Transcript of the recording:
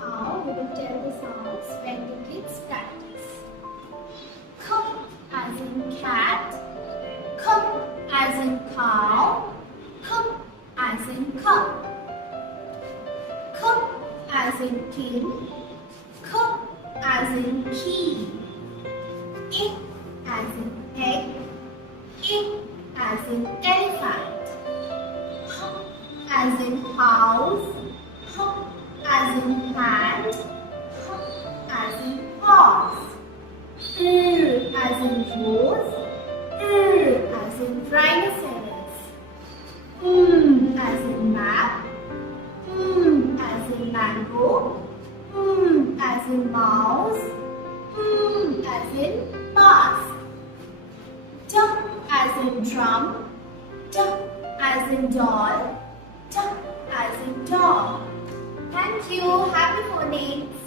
how we will tell the sounds when the kids practice. K as in cat, K as in cow, K as in cup, K as in king, K as in key, I as in egg, I as in elephant, H as in house, H as in hand, H as in horse, R as in rose, R as in rhinoceros, as in map, as in mango, as in mouse, as in mask, D as in drum, D as in doll, D as in dog. Thank you. Happy phonics.